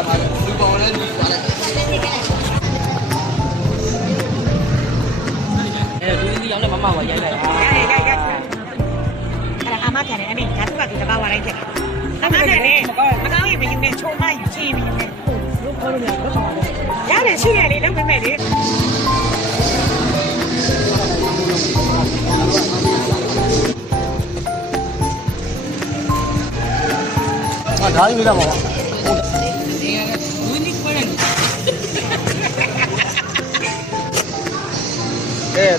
လူပေါင်းလည်းလူပါလိုက်အဲဒီရောက်နေမမကရိုက်လိုက်ရတယ်အဲ့ဒါအမခံတယ်အဲ့ဒီဓာတ်ကသူတဘာဝတိုင်းချက်အမခံတယ်မကောင်းရင်မယူနဲ့ချုံမယူချင်းမယူနဲ့လို့ခေါ်လို့ရတယ်ရှိရလေလုံးမဲ့မဲ့လေဒါကြီးမိလာပါဘာ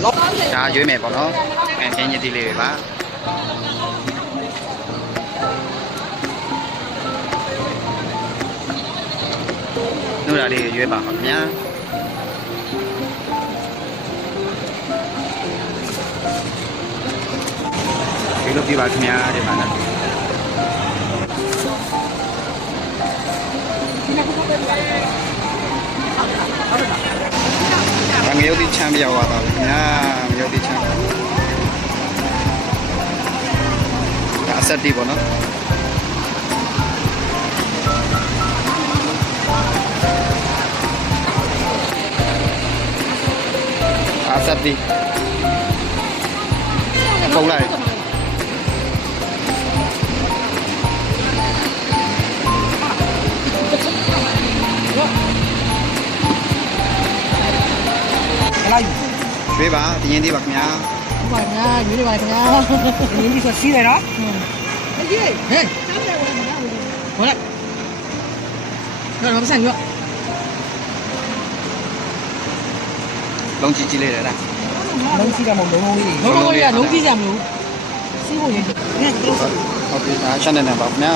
လောက်ဒါရွေးမယ်ပေါ့နော်ခင်းညစ်တီလေးတွေပါနို့တာလေးရွေးပါခင်ဗျာဒီလိုပြပါခင်ဗျာဒီမှာနော်ငရုတ်တိချမ်းပြောက်သွားတော့ဗျာငရုတ်တိချမ်းဒါအဆက်တီပေါ့နော်အဆက်တီပုံလိုက်ရွေးပါတရင်သေးပါခင်ဗျာဟုတ်ပါဗျာရွေးနေပါခင်ဗျာဒီနေ့ဆိုစီးတယ်နော်ဟုတ်ကဲ့ဟဲ့ဟုတ်လားတော့မဆန်ရောလုံးကြီးကြီးလေးလေလားလုံးကြီးကမလုံးလုံးလေးလုံးလေးကလုံးကြီးကြမလို့စီးဖို့ရေးဟုတ်ပြီဒါရှင်းနေပါခင်ဗျာ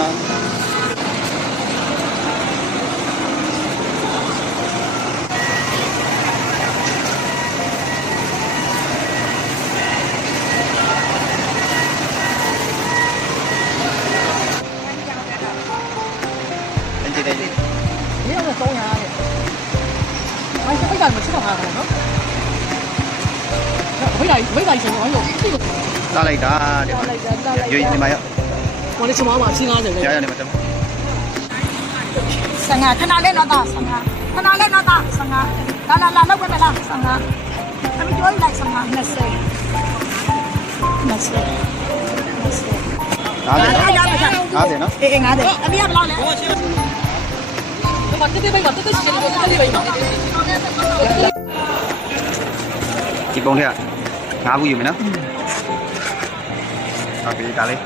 你要是走呀的，哎，这回来没吃到啥的喏。回来是我有这个。လာလိုက်တာရွေးနေမှာရ我的吃妈妈吃俺这个。ရနေမှာတော့生啊，看哪来拿到生啊，看哪来拿到生啊，来，那边来啦生啊，他们叫你来生啊，那是。50နော်အေး50အမေကဘယ်လောက်လဲဘာတက်ပေးပါတက်ရှင်ကိုတက်ပေးပါဒီပုံထက်က5ခုယူမယ်နော်ဟုတ်ပြီဒါလေး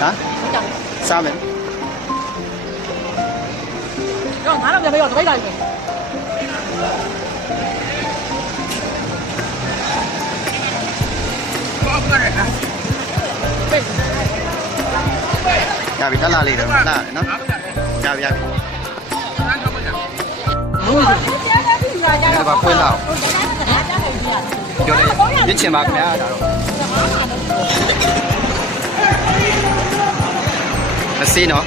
ဟာစားမယ်တော့ငါတော့ပြန်ပြောတပိတ်လိုက်မယ်ရပြီတက်လာလေးတော့လာတယ်နော်ရပြီဒီပါဖွင့်လာပြောလေရစ်ချင်ပါခင်ဗျာဒါတော့မစေးနော်